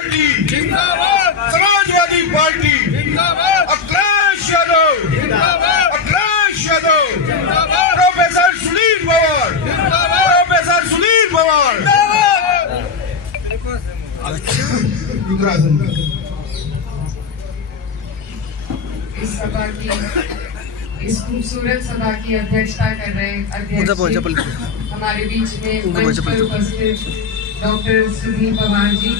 Party जिंदाबाद, Samajwadi party जिंदाबाद, अखिलेश यादव जिंदाबाद, अखिलेश यादव जिंदाबाद, प्रोफेसर सुनील पवार जिंदाबाद, प्रोफेसर सुनील पवार जिंदाबाद। इस सभा की, इस खूबसूरत सभा की अध्यक्षता कर रहे अध्यक्ष हमारे बीच में मंच पर उपस्थित डॉक्टर सुनील पवार जी,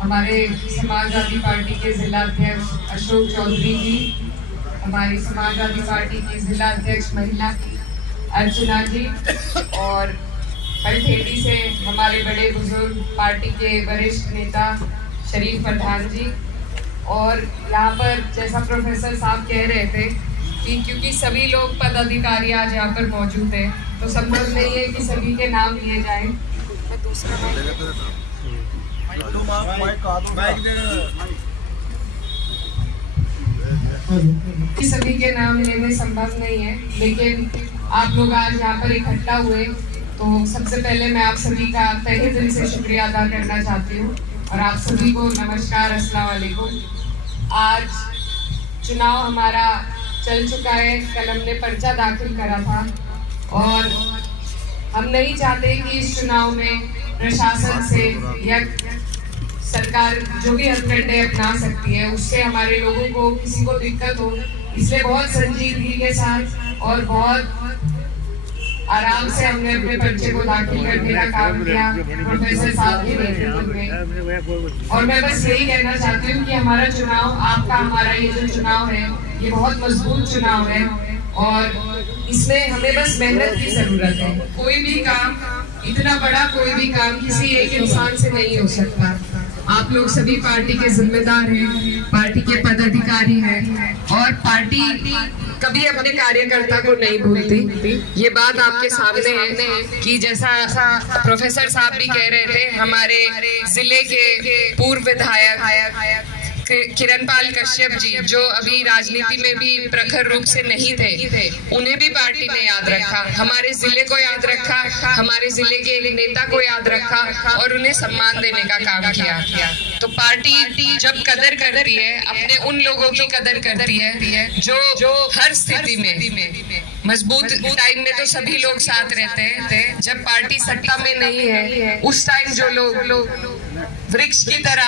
हमारे समाजवादी पार्टी के जिला अध्यक्ष अशोक चौधरी जी, हमारी समाजवादी पार्टी की जिला अध्यक्ष महिला अर्चना जी, और कलठेड़ी से हमारे बड़े बुजुर्ग पार्टी के वरिष्ठ नेता शरीफ प्रधान जी। और यहाँ पर जैसा प्रोफेसर साहब कह रहे थे कि क्योंकि सभी लोग पदाधिकारी आज यहाँ पर मौजूद हैं तो संभव नहीं है कि सभी के नाम लिए जाएं। सभी के नाम लेने संभव नहीं है, लेकिन आप लोग आज यहाँ पर इकट्ठा हुए तो सबसे पहले मैं आप सभी का तहे दिल से शुक्रिया अदा करना चाहती हूँ और आप सभी को नमस्कार, अस्सलाम वालेकुम। आज चुनाव हमारा चल चुका है, कल हमने पर्चा दाखिल करा था और हम नहीं चाहते कि इस चुनाव में प्रशासन से या सरकार जो भी हथकंडे अपना सकती है उससे हमारे लोगों को किसी को दिक्कत हो, इसलिए बहुत संजीदगी के साथ और बहुत आराम से हमने अपने पर्चे को दाखिल करने का काम किया प्रोफेसर साहब के नेतृत्व में। और मैं बस यही कहना चाहती हूँ कि हमारा चुनाव, आपका हमारा ये जो चुनाव है ये बहुत मजबूत चुनाव है और इसमें हमें बस मेहनत की जरूरत है। कोई भी काम, इतना बड़ा कोई भी काम किसी एक इंसान से नहीं हो सकता। आप लोग सभी पार्टी के जिम्मेदार हैं, पार्टी के पदाधिकारी हैं और पार्टी कभी अपने कार्यकर्ता को नहीं भूलती। ये बात आपके सामने है कि जैसा प्रोफेसर साहब भी कह रहे थे, हमारे जिले के पूर्व विधायक किरणपाल कश्यप जी जो अभी राजनीति में भी प्रखर रूप से नहीं थे, उन्हें भी पार्टी ने याद रखा, हमारे जिले को याद रखा, हमारे जिले के एक नेता को याद रखा और उन्हें सम्मान देने का काम किया। तो पार्टी जब कदर करती है, अपने उन लोगों की कदर करती है जो हर स्थिति में, मजबूत टाइम में तो सभी लोग साथ रहते हैं, जब पार्टी सत्ता में नहीं है उस टाइम जो लोग वृक्ष की तरह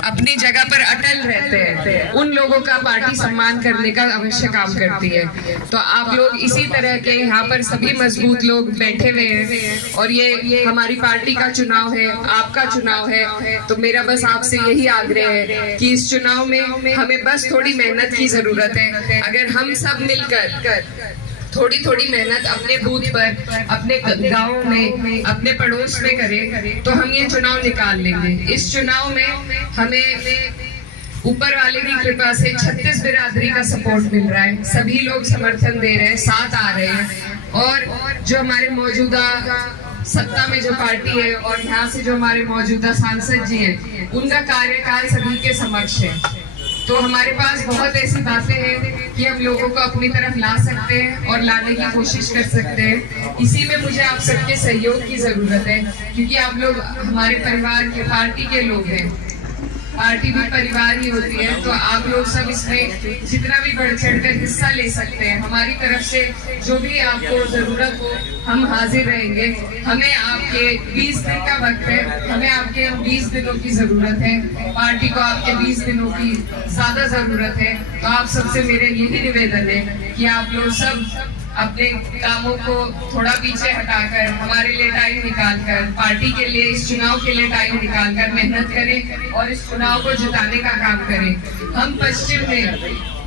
अपनी जगह पर अटल रहते हैं, उन लोगों का पार्टी सम्मान करने का अवश्य काम करती है। तो आप लोग इसी तरह के यहाँ पर सभी मजबूत लोग बैठे हुए हैं और ये हमारी पार्टी का चुनाव है, आपका चुनाव है। तो मेरा बस आपसे यही आग्रह है कि इस चुनाव में हमें बस थोड़ी मेहनत की जरूरत है। अगर हम सब मिलकर थोड़ी थोड़ी मेहनत अपने बूथ पर, अपने गाँव में, अपने पड़ोस में करें तो हम ये चुनाव निकाल लेंगे। इस चुनाव में हमें ऊपर वाले की कृपा से 36 बिरादरी का सपोर्ट मिल रहा है, सभी लोग समर्थन दे रहे हैं, साथ आ रहे हैं और जो हमारे मौजूदा सत्ता में जो पार्टी है और यहाँ से जो हमारे मौजूदा सांसद जी हैं, उनका कार्यकाल सभी के समक्ष है। तो हमारे पास बहुत ऐसी बातें हैं कि हम लोगों को अपनी तरफ ला सकते हैं और लाने की कोशिश कर सकते हैं। इसी में मुझे आप सबके सहयोग की जरूरत है क्योंकि आप लोग हमारे परिवार के, पार्टी के लोग हैं, पार्टी भी परिवार ही होती है। तो आप लोग सब इसमें जितना भी बढ़ चढ़कर हिस्सा ले सकते हैं। हमारी तरफ से जो भी आपको जरूरत हो हम हाजिर रहेंगे। हमें आपके 20 दिन का वक्त है, हमें आपके 20 दिनों की जरूरत है, पार्टी को आपके 20 दिनों की ज्यादा जरूरत है। तो आप सबसे मेरे यही निवेदन है कि आप लोग सब अपने कामों को थोड़ा पीछे हटाकर हमारे लिए टाइम निकालकर, पार्टी के लिए, इस चुनाव के लिए टाइम निकालकर मेहनत करें और इस चुनाव को जिताने का काम करें। हम पश्चिम में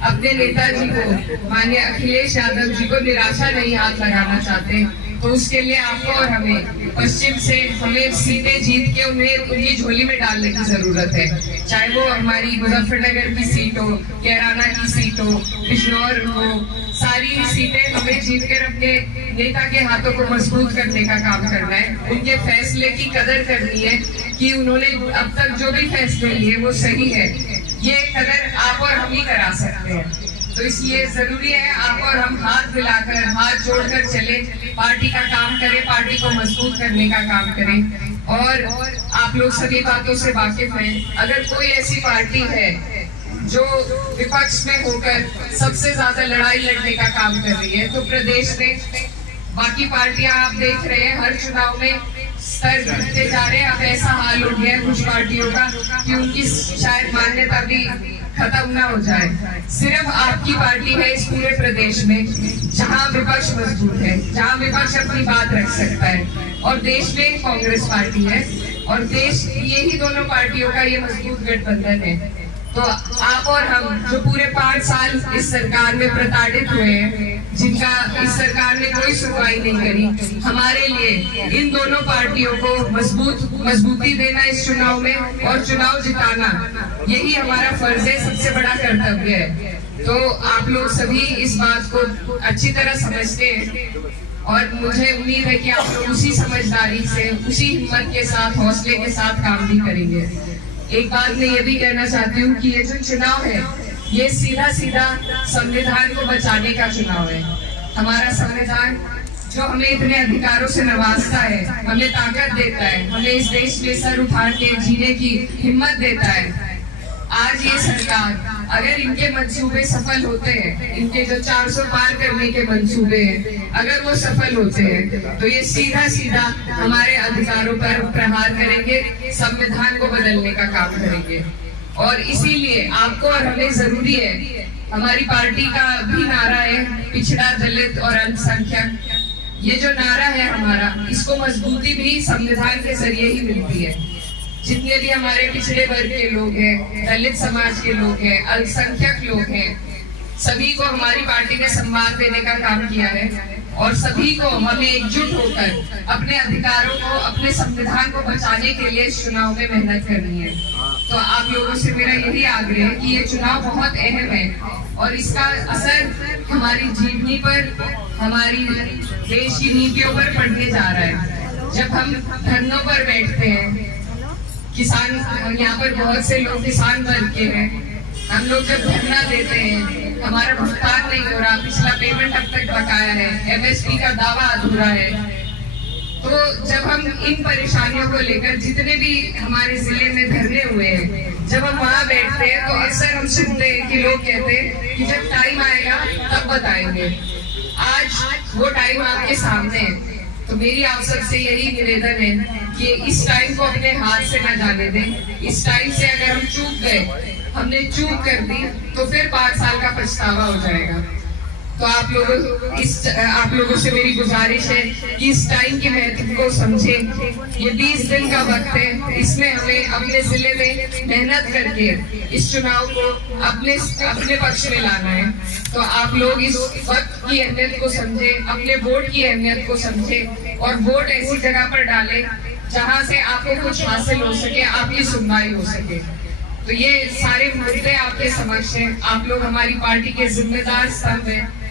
अपने नेताजी को, माननीय अखिलेश यादव जी को निराशा नहीं हाथ लगाना चाहते। तो उसके लिए आपको और हमें पश्चिम से हमें सीटें जीत के उन्हें उनकी झोली में डालने की जरूरत है। चाहे वो हमारी मुजफ्फरनगर की सीट हो, कैराना की सीट हो, बिजनौर हो, सारी सीटें हमें जीत कर अपने नेता के हाथों को मजबूत करने का काम करना है। उनके फैसले की कदर करनी है कि उन्होंने अब तक जो भी फैसले लिए वो सही है। ये कदर आप और हम ही करा सकते हैं। तो इसलिए जरूरी है आप और हम हाथ मिलाकर, हाथ जोड़कर चले, पार्टी का काम करें, पार्टी को मजबूत करने का काम करें। और आप लोग सभी बातों से वाकिफ हैं। अगर कोई ऐसी पार्टी है जो विपक्ष में होकर सबसे ज्यादा लड़ाई लड़ने का काम कर रही है, तो प्रदेश में बाकी पार्टियां आप देख रहे हैं हर चुनाव में स्तर घटते जा रहे हैं। अब ऐसा हाल हो गया है कुछ पार्टियों का कि उनकी शायद मान्यता भी खत्म ना हो जाए। सिर्फ आपकी पार्टी है इस पूरे प्रदेश में जहां विपक्ष मजबूत है, जहां विपक्ष अपनी बात रख सकता है, और देश में कांग्रेस पार्टी है, और देश यही दोनों पार्टियों का ये मजबूत गठबंधन है। तो आप और हम जो पूरे 5 साल इस सरकार में प्रताड़ित हुए हैं, जिनका इस सरकार ने कोई सुनवाई नहीं करी, हमारे लिए इन दोनों पार्टियों को मजबूती देना इस चुनाव में और चुनाव जिताना, यही हमारा फर्ज है, सबसे बड़ा कर्तव्य है। तो आप लोग सभी इस बात को अच्छी तरह समझते हैं और मुझे उम्मीद है कि आप लोग उसी समझदारी से, उसी हिम्मत के साथ, हौसले के साथ काम भी करेंगे। एक बात मैं ये भी कहना चाहती हूँ कि ये जो चुनाव है, ये सीधा सीधा संविधान को बचाने का चुनाव है। हमारा संविधान जो हमें इतने अधिकारों से नवाजता है, हमें ताकत देता है, हमें इस देश में सर उठा के जीने की हिम्मत देता है। आज ये सरकार अगर इनके मंसूबे सफल होते हैं, इनके जो 400 पार करने के मंसूबे हैं, अगर वो सफल होते हैं, तो ये सीधा सीधा हमारे अधिकारों पर प्रहार करेंगे, संविधान को बदलने का काम करेंगे। और इसीलिए आपको और हमें जरूरी है, हमारी पार्टी का भी नारा है पिछड़ा, दलित और अल्पसंख्यक। ये जो नारा है हमारा, इसको मजबूती भी संविधान के जरिए ही मिलती है। जितने भी हमारे पिछड़े वर्ग के लोग हैं, दलित समाज के लोग हैं, अल्पसंख्यक लोग हैं, सभी को हमारी पार्टी ने सम्मान देने का काम किया है, और सभी को हमें एकजुट होकर अपने अधिकारों को, अपने संविधान को बचाने के लिए इस चुनाव में मेहनत करनी है। तो आप लोगों से मेरा यही आग्रह है कि ये चुनाव बहुत अहम है और इसका असर हमारी जीवनी पर, हमारी देश की नीतियों पर पड़ने जा रहा है। जब हम धरनों पर बैठते हैं, किसान, यहाँ पर बहुत से लोग किसान वर्ग के हैं, हम लोग जब धरना देते हैं, हमारा भुगतान नहीं हो रहा, पिछला पेमेंट अब तक बकाया है, MSP का दावा अधूरा है, तो जब हम इन परेशानियों को लेकर जितने भी हमारे जिले में धरने हुए हैं, जब हम वहाँ बैठते हैं, तो अक्सर हम सुनते हैं कि लोग कहते हैं कि जब टाइम आएगा तब बताएंगे। आज वो टाइम आपके सामने है। तो मेरी आप सबसे यही निवेदन है कि इस टाइम को अपने हाथ से न जाने दें। इस टाइम से अगर हम चूक गए, हमने चूक कर दी, तो फिर 5 साल का पछतावा हो जाएगा। तो आप लोगों से मेरी गुजारिश है कि इस टाइम के महत्व को समझें। ये 20 दिन का वक्त है, इसमें हमें अपने जिले में मेहनत करके इस चुनाव को अपने पक्ष में लाना है। तो आप लोग इस वक्त की अहमियत को समझें, अपने वोट की अहमियत को समझें, और वोट ऐसी जगह पर डालें जहां से आपको कुछ हासिल हो सके, आपकी सुनवाई हो सके। तो ये सारे मुद्दे आपके समक्ष हैं। आप लोग हमारी पार्टी के जिम्मेदार स्तंभ हैं।